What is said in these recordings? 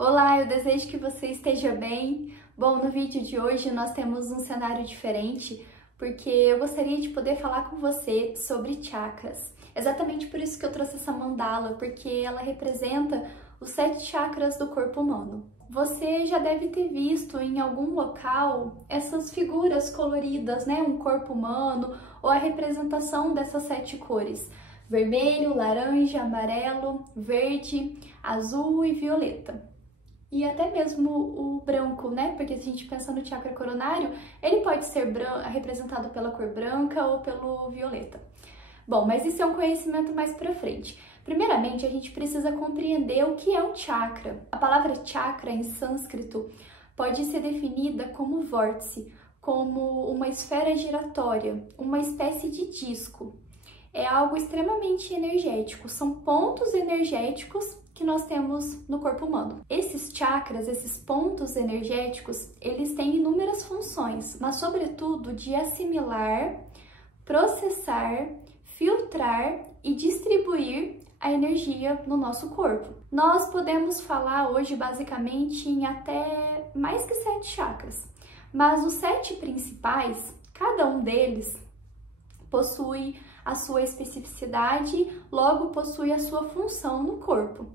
Olá, eu desejo que você esteja bem. Bom, no vídeo de hoje nós temos um cenário diferente, porque eu gostaria de poder falar com você sobre chakras. Exatamente por isso que eu trouxe essa mandala, porque ela representa os 7 chakras do corpo humano. Você já deve ter visto em algum local essas figuras coloridas, né? Um corpo humano ou a representação dessas 7 cores: vermelho, laranja, amarelo, verde, azul e violeta. E até mesmo o branco, né? Porque se a gente pensa no chakra coronário, ele pode ser representado pela cor branca ou pelo violeta. Bom, mas isso é um conhecimento mais pra frente. Primeiramente, a gente precisa compreender o que é um chakra. A palavra chakra em sânscrito pode ser definida como vórtice, como uma esfera giratória, uma espécie de disco. É algo extremamente energético, são pontos energéticos que nós temos no corpo humano. Esses chakras, esses pontos energéticos, eles têm inúmeras funções, mas sobretudo de assimilar, processar, filtrar e distribuir a energia no nosso corpo. Nós podemos falar hoje basicamente em até mais que 7 chakras, mas os 7 principais, cada um deles possui a sua especificidade, logo possui a sua função no corpo.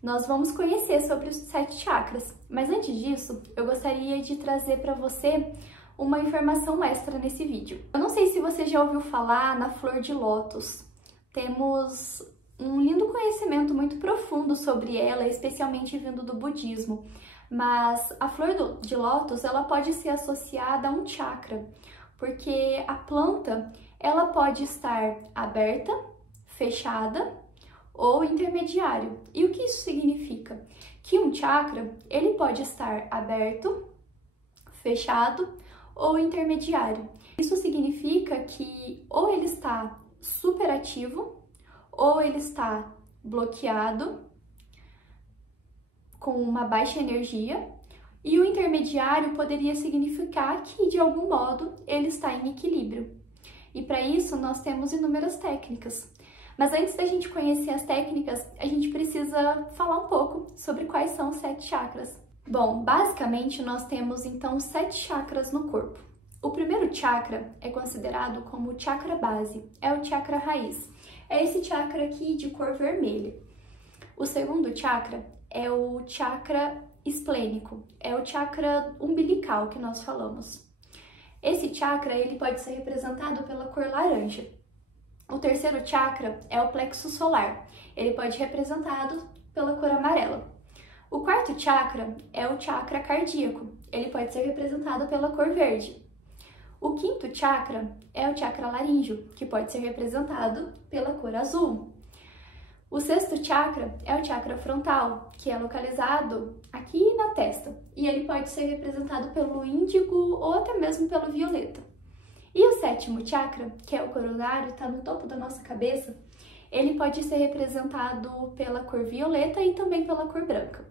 Nós vamos conhecer sobre os 7 chakras, mas antes disso, eu gostaria de trazer para você uma informação extra nesse vídeo. Eu não sei se você já ouviu falar na flor de lótus. Temos um lindo conhecimento muito profundo sobre ela, especialmente vindo do budismo. Mas a flor de lótus, ela pode ser associada a um chakra, porque a planta, ela pode estar aberta, fechada ou intermediário. E o que isso significa? Que um chakra, ele pode estar aberto, fechado ou intermediário. Isso significa que ou ele está superativo, ou ele está bloqueado, com uma baixa energia, e o intermediário poderia significar que, de algum modo, ele está em equilíbrio. E para isso, nós temos inúmeras técnicas. Mas antes da gente conhecer as técnicas, a gente precisa falar um pouco sobre quais são os 7 chakras. Bom, basicamente nós temos então 7 chakras no corpo. O primeiro chakra é considerado como o chakra base, é o chakra raiz. É esse chakra aqui de cor vermelha. O segundo chakra é o chakra esplênico, é o chakra umbilical que nós falamos. Esse chakra ele pode ser representado pela cor laranja. O terceiro chakra é o plexo solar, ele pode ser representado pela cor amarela. O quarto chakra é o chakra cardíaco, ele pode ser representado pela cor verde. O quinto chakra é o chakra laríngeo, que pode ser representado pela cor azul. O sexto chakra é o chakra frontal, que é localizado aqui na testa, e ele pode ser representado pelo índigo ou até mesmo pelo violeta. E o sétimo chakra, que é o coronário, está no topo da nossa cabeça, ele pode ser representado pela cor violeta e também pela cor branca.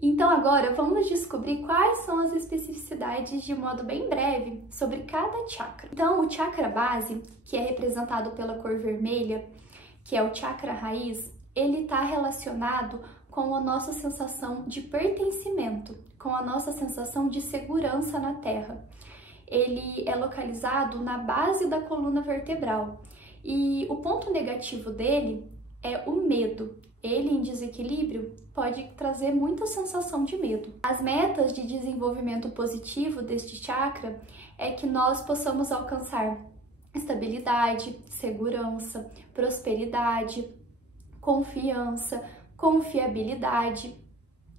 Então agora vamos descobrir quais são as especificidades de modo bem breve sobre cada chakra. Então o chakra base, que é representado pela cor vermelha, que é o chakra raiz, ele está relacionado com a nossa sensação de pertencimento, com a nossa sensação de segurança na Terra. Ele é localizado na base da coluna vertebral e o ponto negativo dele é o medo. Ele em desequilíbrio pode trazer muita sensação de medo. As metas de desenvolvimento positivo deste chakra é que nós possamos alcançar estabilidade, segurança, prosperidade, confiança, confiabilidade,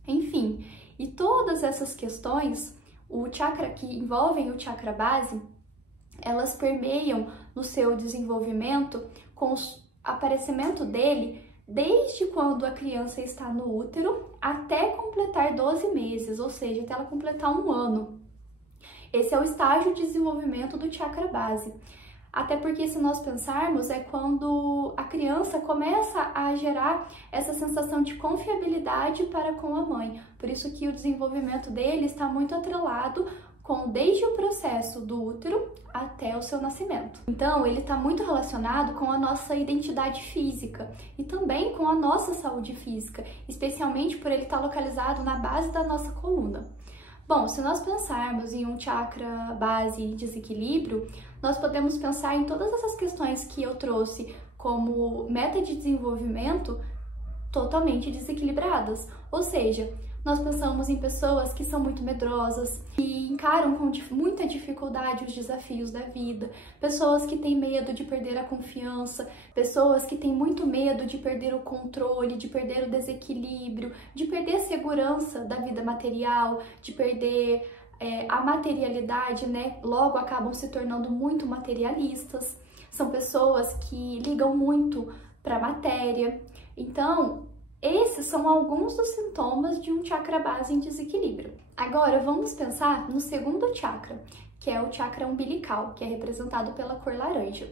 enfim. E todas essas questões, o chakra que envolvem o chakra base, elas permeiam no seu desenvolvimento com o aparecimento dele desde quando a criança está no útero até completar 12 meses, ou seja, até ela completar 1 ano. Esse é o estágio de desenvolvimento do chakra base. Até porque, se nós pensarmos, é quando a criança começa a gerar essa sensação de confiabilidade para com a mãe. Por isso que o desenvolvimento dele está muito atrelado desde o processo do útero até o seu nascimento. Então, ele está muito relacionado com a nossa identidade física e também com a nossa saúde física, especialmente por ele estar localizado na base da nossa coluna. Bom, se nós pensarmos em um chakra base em desequilíbrio, nós podemos pensar em todas essas questões que eu trouxe como meta de desenvolvimento totalmente desequilibradas. Ou seja, nós pensamos em pessoas que são muito medrosas, que encaram com muita dificuldade os desafios da vida, pessoas que têm medo de perder a confiança, pessoas que têm muito medo de perder o controle, de perder o desequilíbrio, de perder a segurança da vida material, de perder a materialidade, né? Logo acabam se tornando muito materialistas. São pessoas que ligam muito para a matéria. Então, esses são alguns dos sintomas de um chakra base em desequilíbrio. Agora, vamos pensar no segundo chakra, que é o chakra umbilical, que é representado pela cor laranja.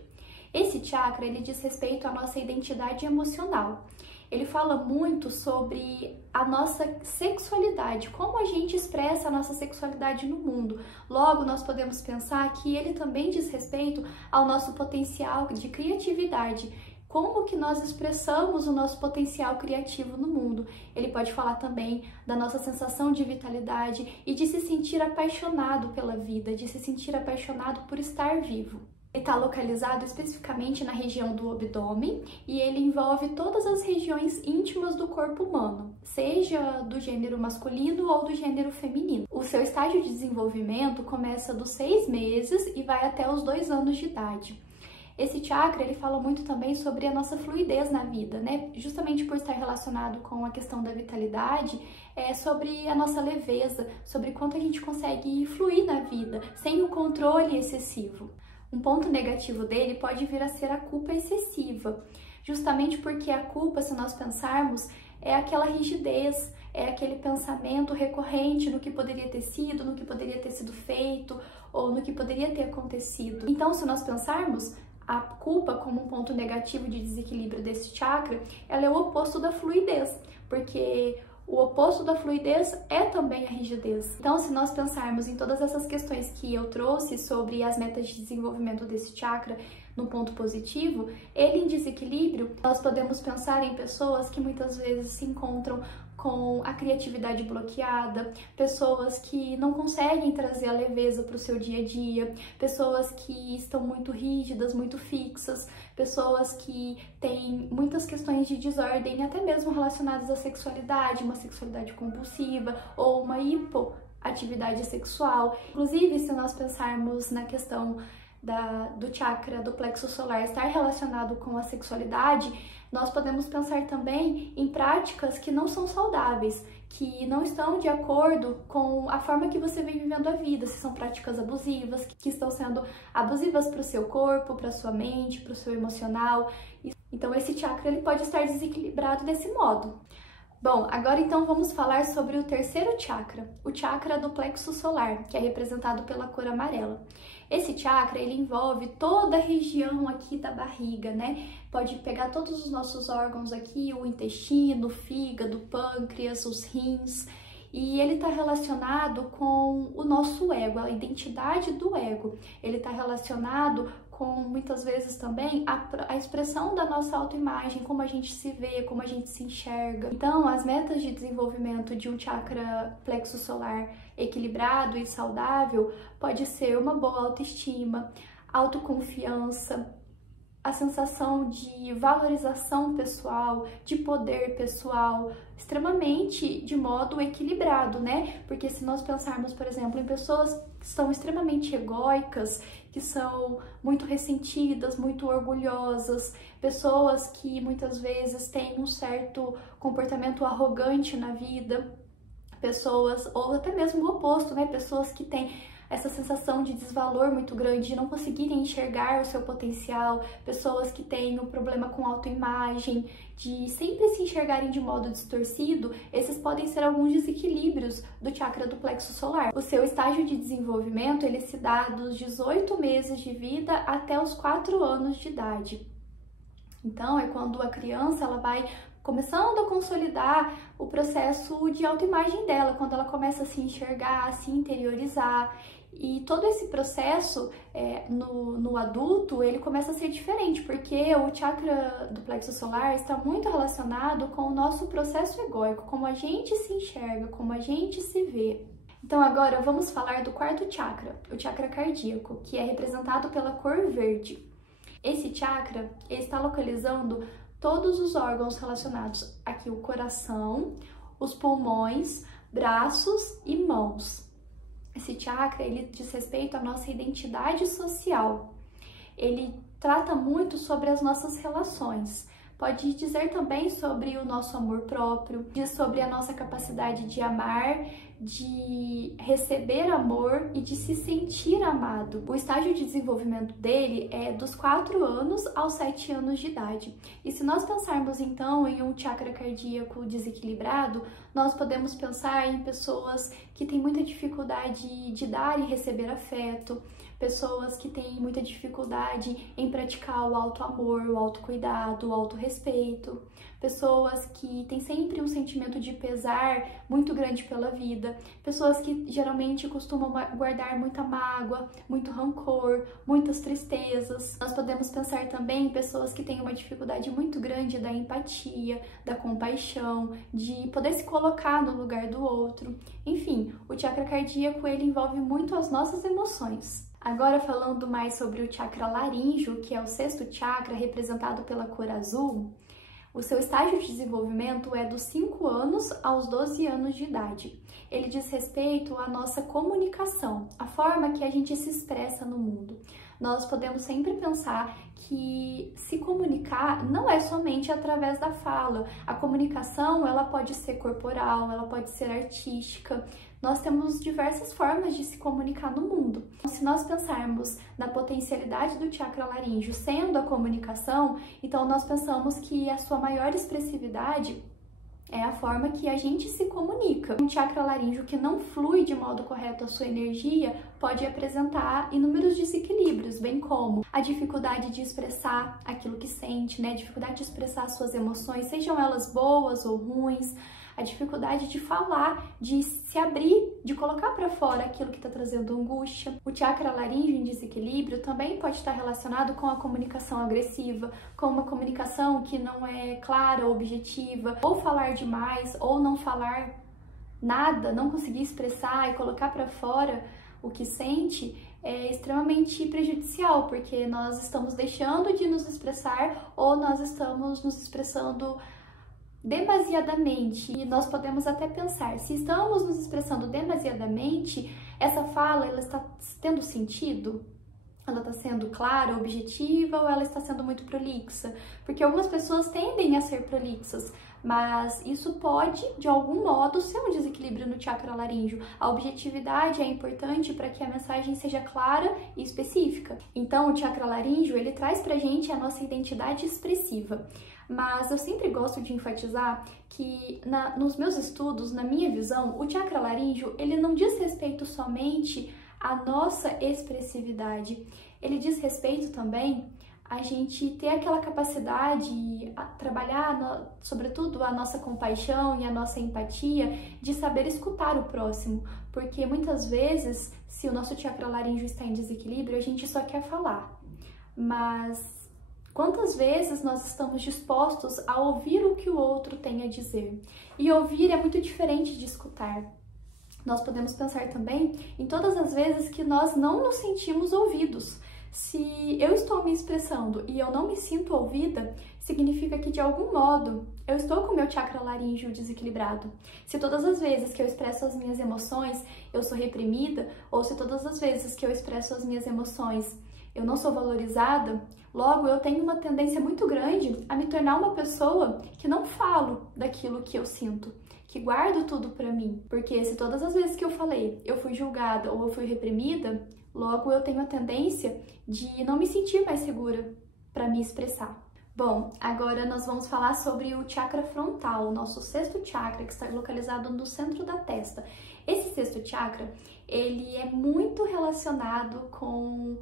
Esse chakra, ele diz respeito à nossa identidade emocional. Ele fala muito sobre a nossa sexualidade, como a gente expressa a nossa sexualidade no mundo. Logo, nós podemos pensar que ele também diz respeito ao nosso potencial de criatividade, como que nós expressamos o nosso potencial criativo no mundo. Ele pode falar também da nossa sensação de vitalidade e de se sentir apaixonado pela vida, de se sentir apaixonado por estar vivo. Ele está localizado especificamente na região do abdômen e ele envolve todas as regiões íntimas do corpo humano, seja do gênero masculino ou do gênero feminino. O seu estágio de desenvolvimento começa dos 6 meses e vai até os 2 anos de idade. Esse chakra, ele fala muito também sobre a nossa fluidez na vida, né? Justamente por estar relacionado com a questão da vitalidade, sobre a nossa leveza, sobre quanto a gente consegue fluir na vida, sem o controle excessivo. Um ponto negativo dele pode vir a ser a culpa excessiva, justamente porque a culpa, se nós pensarmos, é aquela rigidez, é aquele pensamento recorrente no que poderia ter sido, no que poderia ter sido feito, ou no que poderia ter acontecido. Então, se nós pensarmos, a culpa como um ponto negativo de desequilíbrio desse chakra, ela é o oposto da fluidez, porque o oposto da fluidez é também a rigidez. Então, se nós pensarmos em todas essas questões que eu trouxe sobre as metas de desenvolvimento desse chakra no ponto positivo, ele em desequilíbrio, nós podemos pensar em pessoas que muitas vezes se encontram com a criatividade bloqueada, pessoas que não conseguem trazer a leveza para o seu dia a dia, pessoas que estão muito rígidas, muito fixas, pessoas que têm muitas questões de desordem, até mesmo relacionadas à sexualidade, uma sexualidade compulsiva ou uma hipoatividade sexual. Inclusive, se nós pensarmos na questão do chakra do plexo solar estar relacionado com a sexualidade, nós podemos pensar também em práticas que não são saudáveis, que não estão de acordo com a forma que você vem vivendo a vida, se são práticas abusivas, que estão sendo abusivas para o seu corpo, para a sua mente, para o seu emocional. Então esse chakra ele pode estar desequilibrado desse modo. Bom, agora então vamos falar sobre o terceiro chakra, o chakra do plexo solar, que é representado pela cor amarela. Esse chakra, ele envolve toda a região aqui da barriga, né? Pode pegar todos os nossos órgãos aqui, o intestino, o fígado, o pâncreas, os rins, e ele está relacionado com o nosso ego, a identidade do ego. Ele está relacionado com, muitas vezes também, a expressão da nossa autoimagem, como a gente se vê, como a gente se enxerga. Então, as metas de desenvolvimento de um chakra plexo solar equilibrado e saudável pode ser uma boa autoestima, autoconfiança, a sensação de valorização pessoal, de poder pessoal, extremamente de modo equilibrado, né? Porque se nós pensarmos, por exemplo, em pessoas que são extremamente egóicas, que são muito ressentidas, muito orgulhosas, pessoas que muitas vezes têm um certo comportamento arrogante na vida, pessoas, ou até mesmo o oposto, né? Pessoas que têm essa sensação de desvalor muito grande, de não conseguirem enxergar o seu potencial, pessoas que têm um problema com autoimagem, de sempre se enxergarem de modo distorcido, esses podem ser alguns desequilíbrios do chakra do plexo solar. O seu estágio de desenvolvimento, ele se dá dos 18 meses de vida até os 4 anos de idade. Então, é quando a criança ela vai começando a consolidar o processo de autoimagem dela, quando ela começa a se enxergar, a se interiorizar. E todo esse processo no adulto, ele começa a ser diferente, porque o chakra do plexo solar está muito relacionado com o nosso processo egóico, como a gente se enxerga, como a gente se vê. Então agora vamos falar do quarto chakra, o chakra cardíaco, que é representado pela cor verde. Esse chakra está localizando todos os órgãos relacionados aqui, o coração, os pulmões, braços e mãos. Esse chakra, ele diz respeito à nossa identidade social. Ele trata muito sobre as nossas relações. Pode dizer também sobre o nosso amor próprio, diz sobre a nossa capacidade de amar, de receber amor e de se sentir amado. O estágio de desenvolvimento dele é dos 4 anos aos 7 anos de idade. E se nós pensarmos então em um chakra cardíaco desequilibrado, nós podemos pensar em pessoas que têm muita dificuldade de dar e receber afeto, pessoas que têm muita dificuldade em praticar o auto-amor, o autocuidado, o autorrespeito, pessoas que têm sempre um sentimento de pesar muito grande pela vida, pessoas que geralmente costumam guardar muita mágoa, muito rancor, muitas tristezas. Nós podemos pensar também em pessoas que têm uma dificuldade muito grande da empatia, da compaixão, de poder se colocar no lugar do outro. Enfim, o chakra cardíaco, ele envolve muito as nossas emoções. Agora falando mais sobre o chakra laríngeo, que é o 6º chakra representado pela cor azul, o seu estágio de desenvolvimento é dos 5 anos aos 12 anos de idade. Ele diz respeito à nossa comunicação, a forma que a gente se expressa no mundo. Nós podemos sempre pensar que se comunicar não é somente através da fala. A comunicação, ela pode ser corporal, ela pode ser artística. Nós temos diversas formas de se comunicar no mundo. Se nós pensarmos na potencialidade do chakra laríngeo sendo a comunicação, então nós pensamos que a sua maior expressividade é a forma que a gente se comunica. Um chakra laríngeo que não flui de modo correto a sua energia pode apresentar inúmeros desequilíbrios, bem como a dificuldade de expressar aquilo que sente, né? A dificuldade de expressar suas emoções, sejam elas boas ou ruins, a dificuldade de falar, de se abrir, de colocar para fora aquilo que está trazendo angústia. O chakra laríngeo em desequilíbrio também pode estar relacionado com a comunicação agressiva, com uma comunicação que não é clara, objetiva, ou falar demais, ou não falar nada, não conseguir expressar e colocar para fora o que sente, é extremamente prejudicial, porque nós estamos deixando de nos expressar ou nós estamos nos expressando demasiadamente. E nós podemos até pensar, se estamos nos expressando demasiadamente, essa fala, ela está tendo sentido? Ela está sendo clara, objetiva, ou ela está sendo muito prolixa? Porque algumas pessoas tendem a ser prolixas, mas isso pode, de algum modo, ser um desequilíbrio no chakra laríngeo. A objetividade é importante para que a mensagem seja clara e específica. Então, o chakra laríngeo, ele traz pra gente a nossa identidade expressiva. Mas eu sempre gosto de enfatizar que nos meus estudos, na minha visão, o chakra laríngeo, ele não diz respeito somente à nossa expressividade, ele diz respeito também a gente ter aquela capacidade, a trabalhar, sobretudo, a nossa compaixão e a nossa empatia, de saber escutar o próximo, porque muitas vezes, se o nosso chakra laríngeo está em desequilíbrio, a gente só quer falar, mas quantas vezes nós estamos dispostos a ouvir o que o outro tem a dizer? E ouvir é muito diferente de escutar. Nós podemos pensar também em todas as vezes que nós não nos sentimos ouvidos. Se eu estou me expressando e eu não me sinto ouvida, significa que de algum modo eu estou com o meu chakra laríngeo desequilibrado. Se todas as vezes que eu expresso as minhas emoções eu sou reprimida, ou se todas as vezes que eu expresso as minhas emoções eu não sou valorizada, logo eu tenho uma tendência muito grande a me tornar uma pessoa que não falo daquilo que eu sinto, que guardo tudo pra mim. Porque se todas as vezes que eu falei eu fui julgada ou eu fui reprimida, logo eu tenho a tendência de não me sentir mais segura para me expressar. Bom, agora nós vamos falar sobre o chakra frontal, o nosso 6º chakra, que está localizado no centro da testa. Esse 6º chakra, ele é muito relacionado com...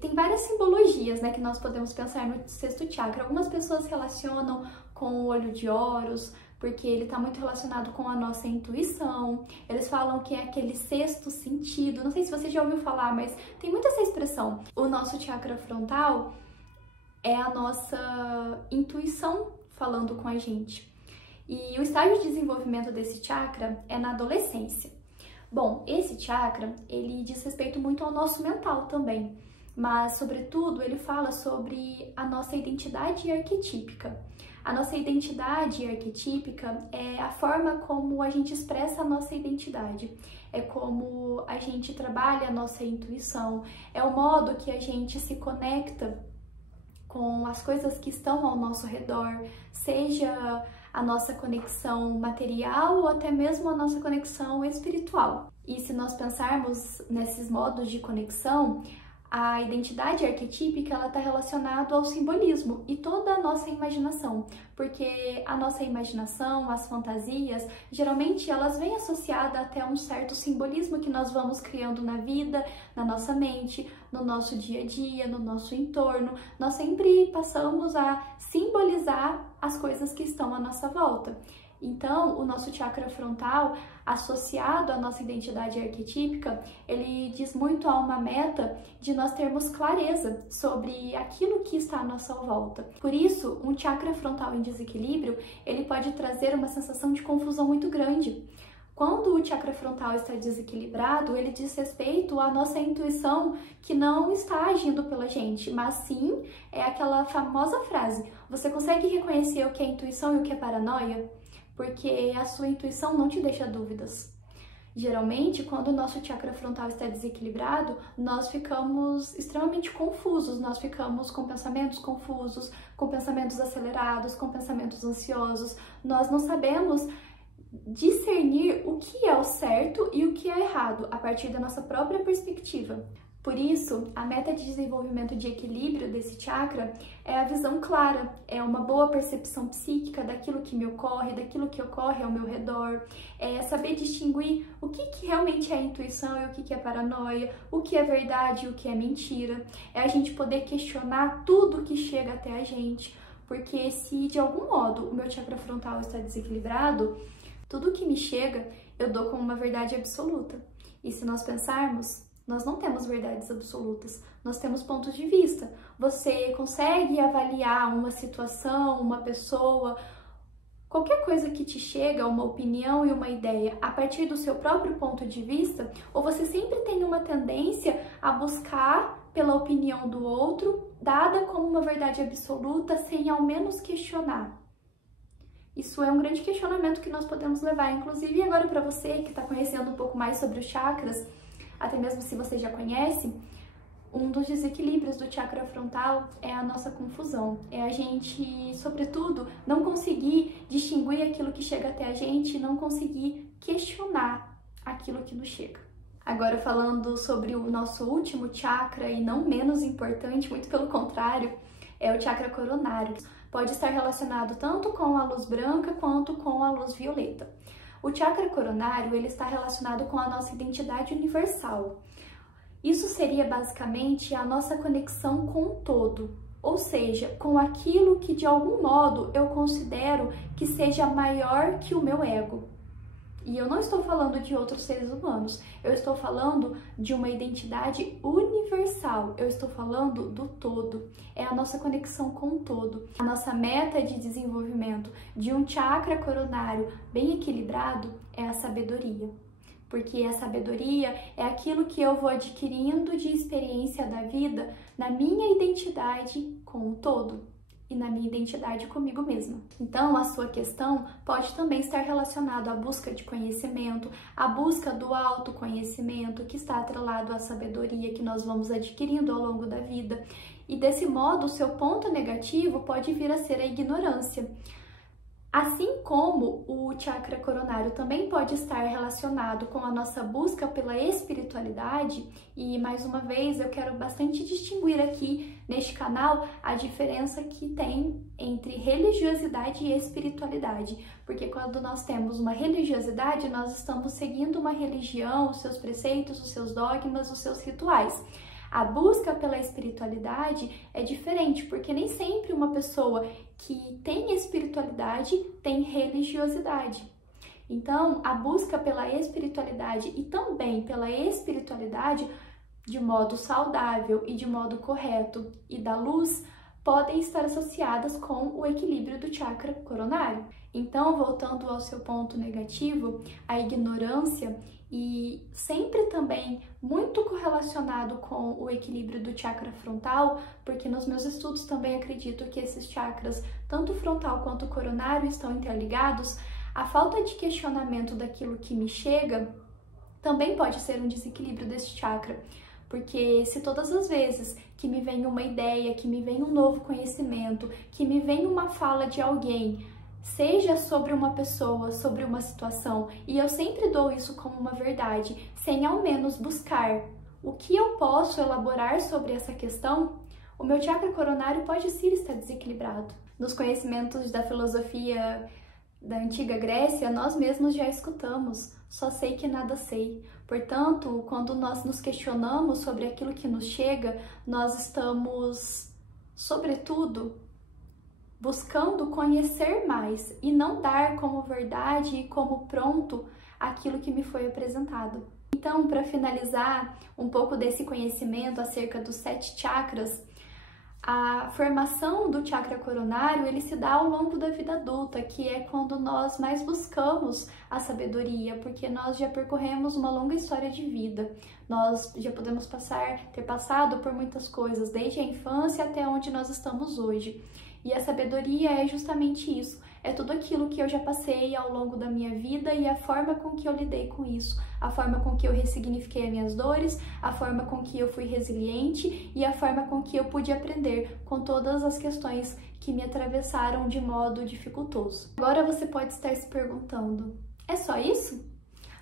Tem várias simbologias, né, que nós podemos pensar no 6º chakra. Algumas pessoas relacionam com o olho de Horus, porque ele está muito relacionado com a nossa intuição. Eles falam que é aquele sexto sentido. Não sei se você já ouviu falar, mas tem muito essa expressão. O nosso chakra frontal é a nossa intuição falando com a gente. E o estágio de desenvolvimento desse chakra é na adolescência. Bom, esse chakra, ele diz respeito muito ao nosso mental também, mas, sobretudo, ele fala sobre a nossa identidade arquetípica. A nossa identidade arquetípica é a forma como a gente expressa a nossa identidade, é como a gente trabalha a nossa intuição, é o modo que a gente se conecta com as coisas que estão ao nosso redor, seja a nossa conexão material ou até mesmo a nossa conexão espiritual. E se nós pensarmos nesses modos de conexão, a identidade arquetípica ela está relacionada ao simbolismo e toda a nossa imaginação, porque a nossa imaginação, as fantasias, geralmente elas vêm associadas até um certo simbolismo que nós vamos criando na vida, na nossa mente, no nosso dia a dia, no nosso entorno. Nós sempre passamos a simbolizar as coisas que estão à nossa volta. Então, o nosso chakra frontal, associado à nossa identidade arquetípica, ele diz muito a uma meta de nós termos clareza sobre aquilo que está à nossa volta. Por isso, um chakra frontal em desequilíbrio, ele pode trazer uma sensação de confusão muito grande. Quando o chakra frontal está desequilibrado, ele diz respeito à nossa intuição que não está agindo pela gente, mas sim é aquela famosa frase: você consegue reconhecer o que é intuição e o que é paranoia? Porque a sua intuição não te deixa dúvidas. Geralmente, quando o nosso chakra frontal está desequilibrado, nós ficamos extremamente confusos, nós ficamos com pensamentos confusos, com pensamentos acelerados, com pensamentos ansiosos. Nós não sabemos discernir o que é o certo e o que é errado a partir da nossa própria perspectiva. Por isso, a meta de desenvolvimento de equilíbrio desse chakra é a visão clara, é uma boa percepção psíquica daquilo que me ocorre, daquilo que ocorre ao meu redor, é saber distinguir o que realmente é intuição e o que é paranoia, o que é verdade e o que é mentira, é a gente poder questionar tudo que chega até a gente, porque se de algum modo o meu chakra frontal está desequilibrado, tudo que me chega eu dou como uma verdade absoluta. E se nós pensarmos, nós não temos verdades absolutas, nós temos pontos de vista. Você consegue avaliar uma situação, uma pessoa, qualquer coisa que te chega, uma opinião e uma ideia, a partir do seu próprio ponto de vista, ou você sempre tem uma tendência a buscar pela opinião do outro, dada como uma verdade absoluta, sem ao menos questionar? Isso é um grande questionamento que nós podemos levar, inclusive agora para você que está conhecendo um pouco mais sobre os chakras, até mesmo se você já conhece, um dos desequilíbrios do chakra frontal é a nossa confusão. É a gente, sobretudo, não conseguir distinguir aquilo que chega até a gente e não conseguir questionar aquilo que nos chega. Agora, falando sobre o nosso último chakra e não menos importante, muito pelo contrário, é o chakra coronário. Pode estar relacionado tanto com a luz branca quanto com a luz violeta. O chakra coronário, ele está relacionado com a nossa identidade universal. Isso seria basicamente a nossa conexão com o todo, ou seja, com aquilo que de algum modo eu considero que seja maior que o meu ego. E eu não estou falando de outros seres humanos, eu estou falando de uma identidade universal, eu estou falando do todo, é a nossa conexão com o todo. A nossa meta de desenvolvimento de um chakra coronário bem equilibrado é a sabedoria, porque a sabedoria é aquilo que eu vou adquirindo de experiência da vida na minha identidade com o todo e na minha identidade comigo mesma. Então, a sua questão pode também estar relacionada à busca de conhecimento, à busca do autoconhecimento, que está atrelado à sabedoria que nós vamos adquirindo ao longo da vida. E desse modo, o seu ponto negativo pode vir a ser a ignorância. Assim como o chakra coronário também pode estar relacionado com a nossa busca pela espiritualidade, e mais uma vez eu quero bastante distinguir aqui neste canal a diferença que tem entre religiosidade e espiritualidade, porque quando nós temos uma religiosidade, nós estamos seguindo uma religião, os seus preceitos, os seus dogmas, os seus rituais. A busca pela espiritualidade é diferente, porque nem sempre uma pessoa que tem espiritualidade tem religiosidade. Então, a busca pela espiritualidade e também pela espiritualidade de modo saudável e de modo correto e da luz podem estar associadas com o equilíbrio do chakra coronário. Então, voltando ao seu ponto negativo, a ignorância e sempre também muito correlacionado com o equilíbrio do chakra frontal, porque nos meus estudos também acredito que esses chakras, tanto frontal quanto coronário, estão interligados. A falta de questionamento daquilo que me chega também pode ser um desequilíbrio desse chakra, porque se todas as vezes que me vem uma ideia, que me vem um novo conhecimento, que me vem uma fala de alguém, seja sobre uma pessoa, sobre uma situação, e eu sempre dou isso como uma verdade, sem ao menos buscar o que eu posso elaborar sobre essa questão, o meu chakra coronário pode sim estar desequilibrado. Nos conhecimentos da filosofia da antiga Grécia, nós mesmos já escutamos, só sei que nada sei. Portanto, quando nós nos questionamos sobre aquilo que nos chega, nós estamos, sobretudo, buscando conhecer mais e não dar como verdade e como pronto aquilo que me foi apresentado. Então, para finalizar um pouco desse conhecimento acerca dos 7 chakras, a formação do chakra coronário, ele se dá ao longo da vida adulta, que é quando nós mais buscamos a sabedoria, porque nós já percorremos uma longa história de vida. Nós já podemos ter passado por muitas coisas, desde a infância até onde nós estamos hoje. E a sabedoria é justamente isso, é tudo aquilo que eu já passei ao longo da minha vida e a forma com que eu lidei com isso, a forma com que eu ressignifiquei as minhas dores, a forma com que eu fui resiliente e a forma com que eu pude aprender com todas as questões que me atravessaram de modo dificultoso. Agora você pode estar se perguntando, é só isso?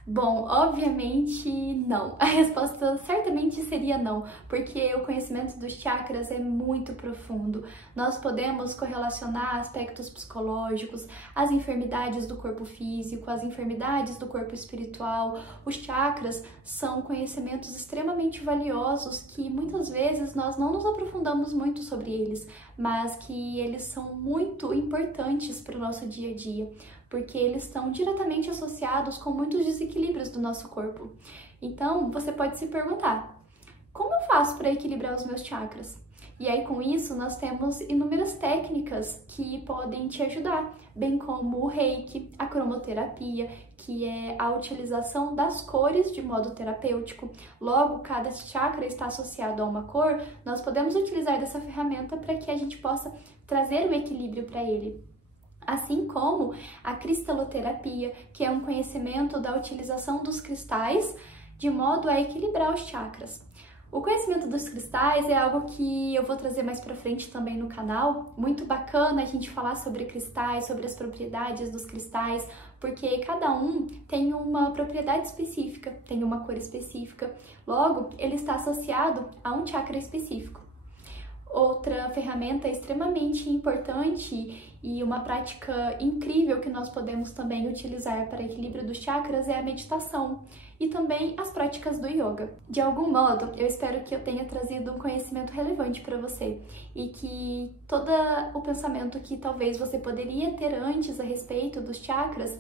Bom, obviamente não. A resposta certamente seria não, porque o conhecimento dos chakras é muito profundo. Nós podemos correlacionar aspectos psicológicos, as enfermidades do corpo físico, as enfermidades do corpo espiritual. Os chakras são conhecimentos extremamente valiosos que muitas vezes nós não nos aprofundamos muito sobre eles, mas que eles são muito importantes para o nosso dia a dia, porque eles estão diretamente associados com muitos desequilíbrios do nosso corpo. Então, você pode se perguntar, como eu faço para equilibrar os meus chakras? E aí, com isso, nós temos inúmeras técnicas que podem te ajudar, bem como o Reiki, a cromoterapia, que é a utilização das cores de modo terapêutico. Logo, cada chakra está associado a uma cor, nós podemos utilizar dessa ferramenta para que a gente possa trazer o equilíbrio para ele. Assim como a cristaloterapia, que é um conhecimento da utilização dos cristais de modo a equilibrar os chakras. O conhecimento dos cristais é algo que eu vou trazer mais pra frente também no canal. Muito bacana a gente falar sobre cristais, sobre as propriedades dos cristais, porque cada um tem uma propriedade específica, tem uma cor específica. Logo, ele está associado a um chakra específico. Outra ferramenta extremamente importante e uma prática incrível que nós podemos também utilizar para equilíbrio dos chakras é a meditação e também as práticas do yoga. De algum modo, eu espero que eu tenha trazido um conhecimento relevante para você e que todo o pensamento que talvez você poderia ter antes a respeito dos chakras,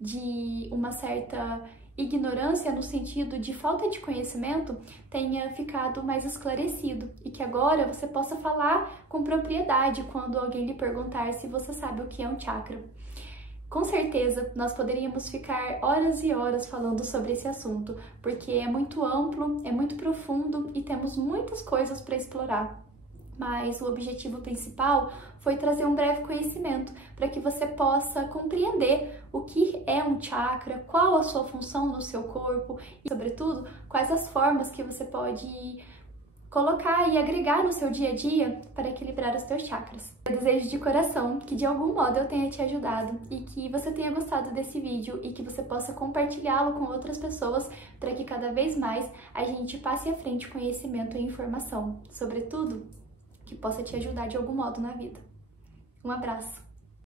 de uma certa ignorância no sentido de falta de conhecimento, tenha ficado mais esclarecido e que agora você possa falar com propriedade quando alguém lhe perguntar se você sabe o que é um chakra. Com certeza, nós poderíamos ficar horas e horas falando sobre esse assunto, porque é muito amplo, é muito profundo e temos muitas coisas para explorar. Mas o objetivo principal foi trazer um breve conhecimento para que você possa compreender o que é um chakra, qual a sua função no seu corpo e, sobretudo, quais as formas que você pode colocar e agregar no seu dia a dia para equilibrar os seus chakras. Eu desejo de coração que de algum modo eu tenha te ajudado e que você tenha gostado desse vídeo e que você possa compartilhá-lo com outras pessoas para que cada vez mais a gente passe à frente conhecimento e informação, sobretudo que possa te ajudar de algum modo na vida. Um abraço!